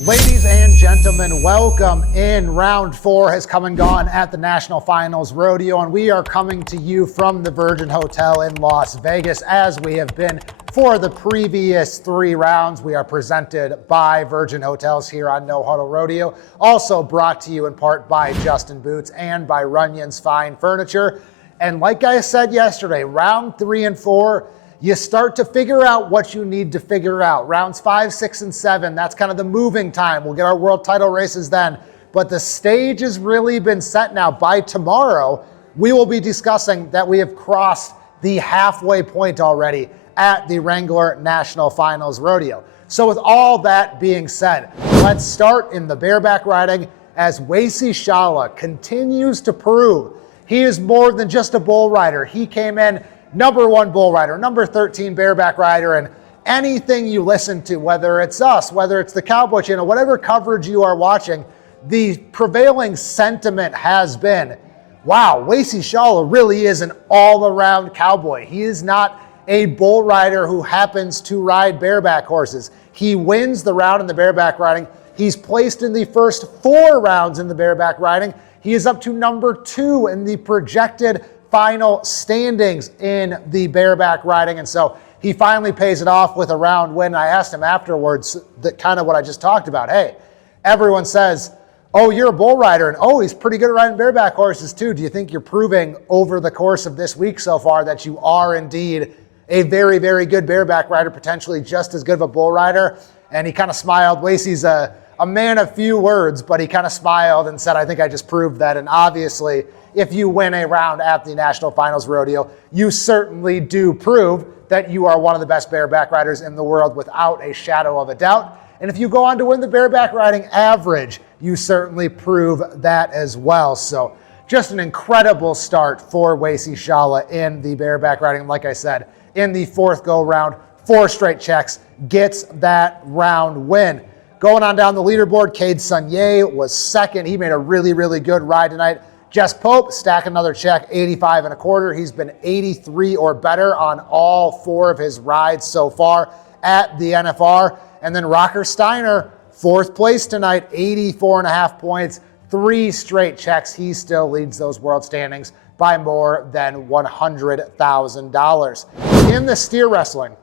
Ladies and gentlemen, welcome in. Round 4 has come and gone at the National Finals Rodeo, and we are coming to you from the Virgin Hotel in Las Vegas, as we have been for the previous 3 rounds. We are presented by Virgin Hotels here on No Huddle Rodeo, also brought to you in part by Justin Boots and by Runyon's Fine Furniture. And like I said yesterday, round 3 and 4, you start to figure out what you need to figure out. Rounds 5, 6, and 7, that's kind of the moving time. We'll get our world title races then. But the stage has really been set now. By tomorrow, we will be discussing that we have crossed the halfway point already at the Wrangler National Finals Rodeo. So with all that being said, let's start in the bareback riding as Wacey Schalla continues to prove he is more than just a bull rider. He came in number 1 bull rider, number 13 bareback rider, and anything you listen to, whether it's us, whether it's the Cowboy Channel, whatever coverage you are watching, the prevailing sentiment has been, wow, Wacey Schalla really is an all-around cowboy. He is not a bull rider who happens to ride bareback horses. He wins the round in the bareback riding. He's placed in the first 4 rounds in the bareback riding. He is up to number 2 in the projected final standings in the bareback riding, and so he finally pays it off with a round win. I asked him afterwards that kind of what I just talked about. Hey, everyone says, oh, you're a bull rider, and oh, he's pretty good at riding bareback horses too. Do you think you're proving over the course of this week so far that you are indeed a very, very good bareback rider, potentially just as good of a bull rider? And he kind of smiled. Wacey's a man of few words, but he kind of smiled and said, I think I just proved that. And obviously, if you win a round at the National Finals Rodeo, you certainly do prove that you are one of the best bareback riders in the world without a shadow of a doubt. And if you go on to win the bareback riding average, you certainly prove that as well. So just an incredible start for Wacey Schalla in the bareback riding. Like I said, in the 4th go round, 4 straight checks, gets that round win. Going on down the leaderboard, Cade Sunye was 2nd. He made a really, really good ride tonight. Jess Pope stack another check, 85 1/4. He's been 83 or better on all 4 of his rides so far at the NFR. And then Rocker Steiner, 4th place tonight, 84.5 points, 3 straight checks. He still leads those world standings by more than $100,000. In the steer wrestling,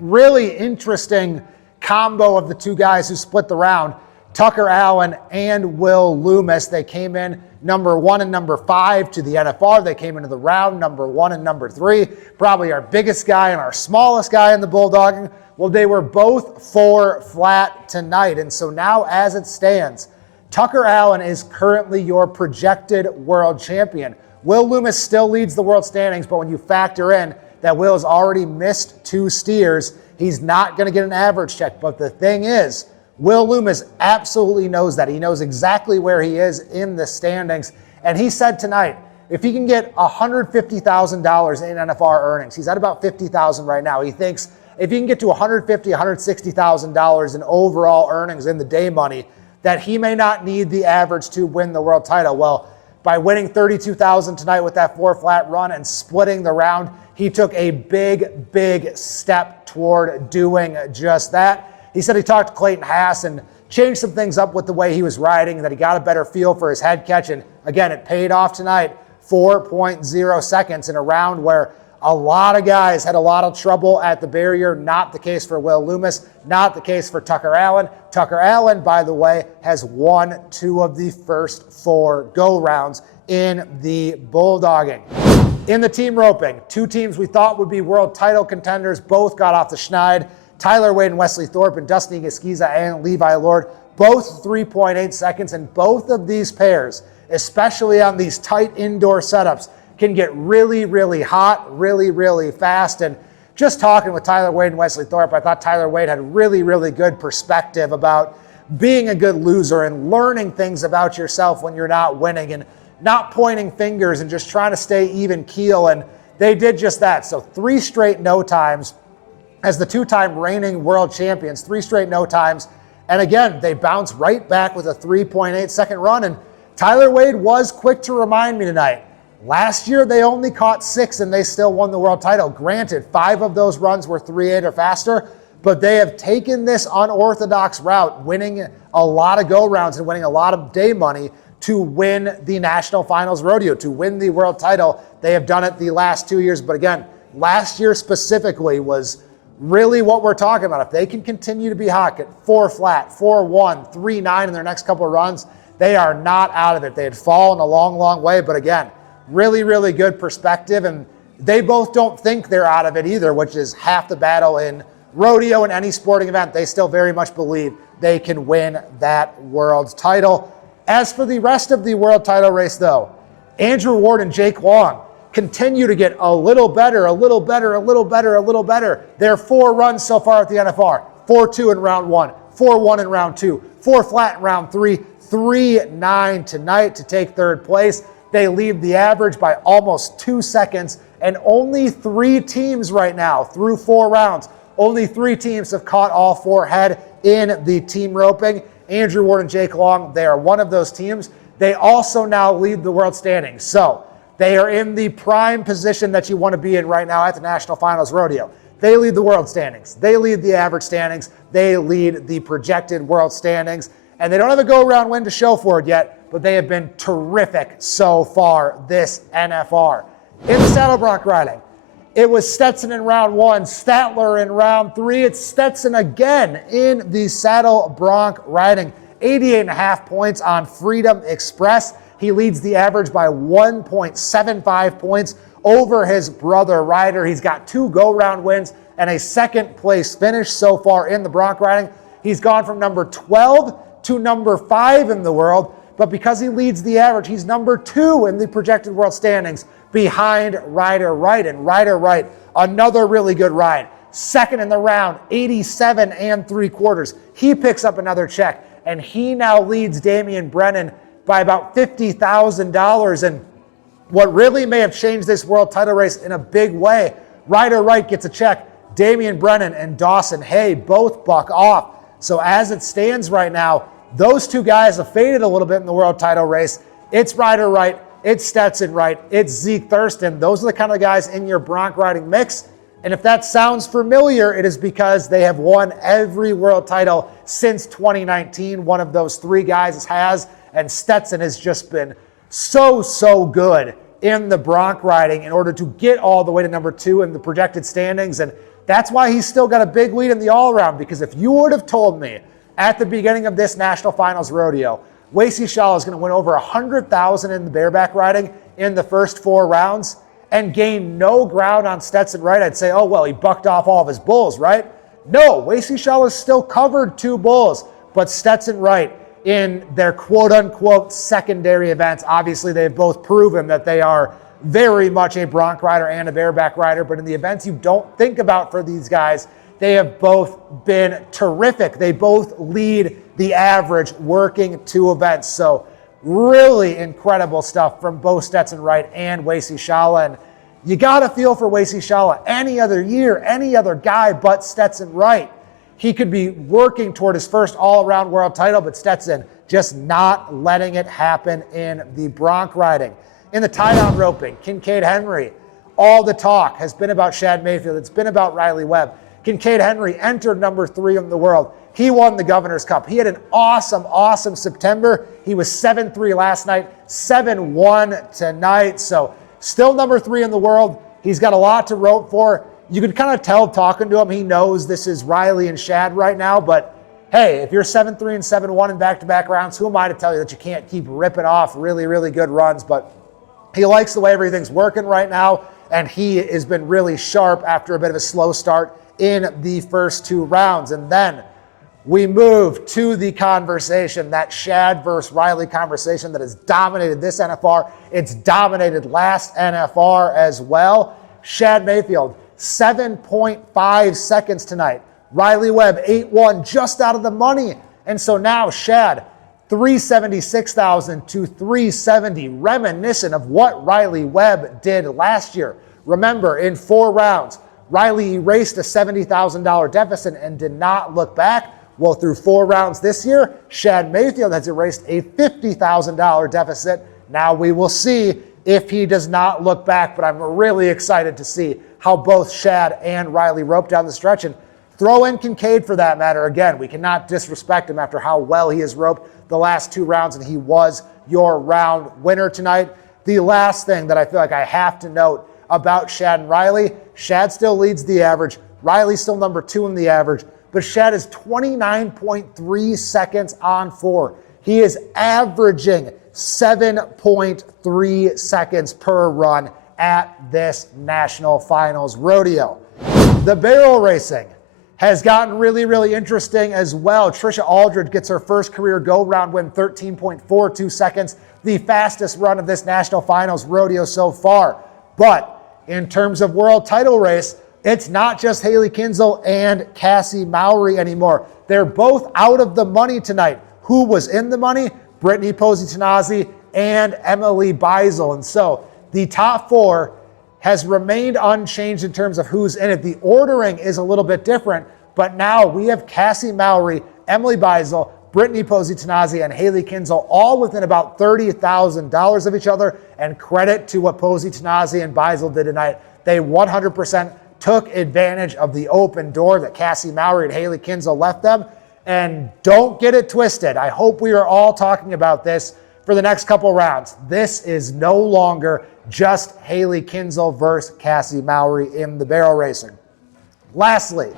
really interesting combo of the 2 guys who split the round, Tucker Allen and Will Lummus. They came in number 1 and number 5 to the NFR. They came into the round number 1 and number 3. Probably our biggest guy and our smallest guy in the bulldogging. Well, they were both 4 flat tonight. And so now as it stands, Tucker Allen is currently your projected world champion. Will Lummus still leads the world standings, but when you factor in that Will has already missed 2 steers, he's not going to get an average check. But the thing is, Will Lummus absolutely knows that. He knows exactly where he is in the standings. And he said tonight, if he can get $150,000 in NFR earnings, he's at about $50,000 right now. He thinks if he can get to $150,000, $160,000 in overall earnings in the day money, that he may not need the average to win the world title. Well, by winning $32,000 tonight with that 4 flat run and splitting the round, he took a big, big step toward doing just that. He said he talked to Clayton Haas and changed some things up with the way he was riding, that he got a better feel for his head catch. And again, it paid off tonight, 4.0 seconds in a round where a lot of guys had a lot of trouble at the barrier. Not the case for Will Lummus, not the case for Tucker Allen. Tucker Allen, by the way, has won 2 of the first 4 go rounds in the bulldogging. In the team roping, 2 teams we thought would be world title contenders both got off the schneid. Tyler Wade and Wesley Thorp and Dustin Gaskiza and Levi Lord, both 3.8 seconds, and both of these pairs, especially on these tight indoor setups, can get really, really hot, really, really fast. And just talking with Tyler Wade and Wesley Thorp, I thought Tyler Wade had really, really good perspective about being a good loser and learning things about yourself when you're not winning and not pointing fingers and just trying to stay even keel. And they did just that. So 3 straight no times as the 2-time reigning world champions, 3 straight no times. And again, they bounce right back with a 3.8 second run. And Tyler Wade was quick to remind me tonight, last year they only caught 6 and they still won the world title. Granted, 5 of those runs were 3.8 or faster, but they have taken this unorthodox route, winning a lot of go-rounds and winning a lot of day money to win the National Finals Rodeo, to win the world title. They have done it the last 2 years, but again, last year specifically was really what we're talking about. If they can continue to be hot, get 4 flat, 4-1, 3-9 in their next couple of runs, they are not out of it. They had fallen a long, long way, but again, really, really good perspective, and they both don't think they're out of it either, which is half the battle in rodeo and any sporting event. They still very much believe they can win that world title. As for the rest of the world title race, though, Andrew Ward and Jake Long continue to get a little better, a little better, a little better, a little better. They're 4 runs so far at the NFR. 4-2 in round 1, 4-1 in round 2, 4 flat in round 3, 3-9 tonight to take third place. They lead the average by almost 2 seconds, and only 3 teams right now through 4 rounds. Only 3 teams have caught all 4 head in the team roping. Andrew Ward and Jake Long, they are one of those teams. They also now lead the world standings. So they are in the prime position that you want to be in right now at the National Finals Rodeo. They lead the world standings. They lead the average standings. They lead the projected world standings. And they don't have a go-around win to show for it yet, but they have been terrific so far this NFR. In the saddle bronc riding, it was Stetson in round 1, Statler in round 3. It's Stetson again in the saddle bronc riding. 88.5 points on Freedom Express. He leads the average by 1.75 points over his brother Ryder. He's got 2 go-round wins and a second place finish so far in the bronc riding. He's gone from number 12 to number 5 in the world, but because he leads the average, he's number 2 in the projected world standings behind Ryder Wright. And Ryder Wright, another really good ride. Second in the round, 87 3/4. He picks up another check, and he now leads Damian Brennan by about $50,000. And what really may have changed this world title race in a big way, Ryder Wright gets a check. Damian Brennan and Dawson Hay both buck off. So as it stands right now, those 2 guys have faded a little bit in the world title race. It's Ryder Wright, it's Stetson Wright, it's Zeke Thurston. Those are the kind of guys in your bronc riding mix. And if that sounds familiar, it is because they have won every world title since 2019. One of those 3 guys has, and Stetson has just been so good in the bronc riding in order to get all the way to number 2 in the projected standings. And that's why he's still got a big lead in the all-around, because if you would have told me at the beginning of this National Finals Rodeo, Wacey Schalla is going to win over $100,000 in the bareback riding in the first 4 rounds and gain no ground on Stetson Wright, I'd say, oh, well, he bucked off all of his bulls, right? No, Wacey Schalla still covered 2 bulls, but Stetson Wright in their quote-unquote secondary events, obviously they've both proven that they are very much a bronc rider and a bareback rider, but in the events you don't think about for these guys, they have both been terrific. They both lead the average working 2 events. So really incredible stuff from both Stetson Wright and Wacey Schalla. And you got to feel for Wacey Schalla. Any other year, any other guy but Stetson Wright, he could be working toward his first all-around world title, but Stetson just not letting it happen in the bronc riding. In the tie-down roping, Kincaid Henry, all the talk has been about Shad Mayfield. It's been about Riley Webb. Kincaid Henry entered number 3 in the world. He won the Governor's Cup. He had an awesome September. He was 7-3 last night, 7-1 tonight. So still number 3 in the world. He's got a lot to rope for. You can kind of tell talking to him, he knows this is Riley and Shad right now. But hey, if you're 7-3 and 7-1 in back-to-back rounds, who am I to tell you that you can't keep ripping off really good runs? But he likes the way everything's working right now, and he has been really sharp after a bit of a slow start in the first 2 rounds. And then we move to the conversation, that Shad versus Riley conversation that has dominated this NFR. It's dominated last NFR as well. Shad Mayfield, 7.5 seconds tonight. Riley Webb, 8-1, just out of the money. And so now Shad, 376,000 to 370, reminiscent of what Riley Webb did last year. Remember, in 4 rounds, Riley erased a $70,000 deficit and did not look back. Well, through 4 rounds this year, Shad Mayfield has erased a $50,000 deficit. Now we will see if he does not look back, but I'm really excited to see how both Shad and Riley rope down the stretch. And Throw in Kincaid for that matter. Again, we cannot disrespect him after how well he has roped the last 2 rounds, and he was your round winner tonight. The last thing that I feel like I have to note about Shad and Riley, Shad still leads the average. Riley's still number 2 in the average, but Shad is 29.3 seconds on 4. He is averaging 7.3 seconds per run at this National Finals Rodeo. The barrel racing has gotten really, really interesting as well. Tricia Aldridge gets her first career go-round win, 13.42 seconds, the fastest run of this National Finals Rodeo so far. But in terms of world title race, it's not just Haley Kinsel and Cassie Mowry anymore. They're both out of the money tonight. Who was in the money? Brittany Posey-Tanazi and Emily Beisel. And so the top 4 has remained unchanged in terms of who's in it. The ordering is a little bit different, but now we have Cassie Mowry, Emily Beisel, Brittany Posey-Tanazi, and Haley Kinsel all within about $30,000 of each other. And credit to what Posey-Tanazi and Beisel did tonight. They 100% took advantage of the open door that Cassie Mowry and Haley Kinsel left them. And don't get it twisted. I hope we are all talking about this for the next couple rounds. This is no longer just Haley Kinsel versus Cassie Mowry in the barrel racing. Lastly,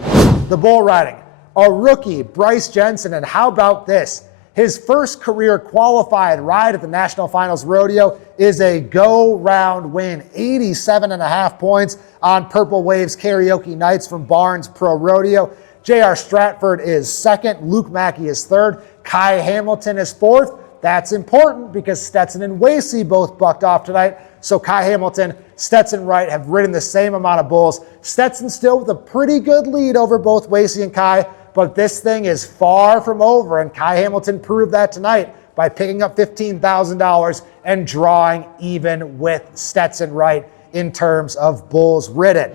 the bull riding. A rookie, Bryce Jensen, and how about this? His first career qualified ride at the National Finals Rodeo is a go-round win, 87.5 points on Purple Waves Karaoke Nights from Barnes Pro Rodeo. J.R. Stratford is second, Luke Mackey is third, Kai Hamilton is fourth. That's important because Stetson and Wacey both bucked off tonight. So Kai Hamilton, Stetson Wright have ridden the same amount of bulls. Stetson still with a pretty good lead over both Wacey and Kai, but this thing is far from over, and Kai Hamilton proved that tonight by picking up $15,000 and drawing even with Stetson Wright in terms of bulls ridden.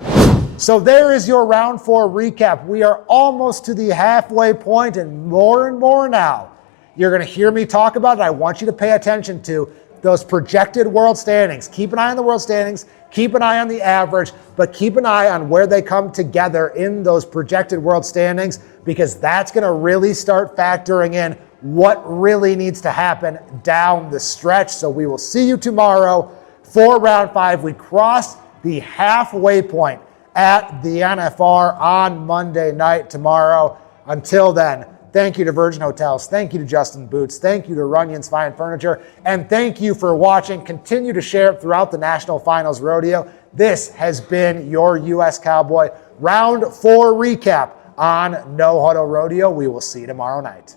So there is your round 4 recap. We are almost to the halfway point, and more now you're going to hear me talk about it. I want you to pay attention to those projected world standings. Keep an eye on the world standings, keep an eye on the average, but keep an eye on where they come together in those projected world standings, because that's going to really start factoring in what really needs to happen down the stretch. So we will see you tomorrow for round 5. We cross the halfway point at the NFR on Monday night tomorrow. Until then, thank you to Virgin Hotels. Thank you to Justin Boots. Thank you to Runyon's Fine Furniture. And thank you for watching. Continue to share it throughout the National Finals Rodeo. This has been your U.S. Cowboy Round 4 recap on No Huddle Rodeo. We will see you tomorrow night.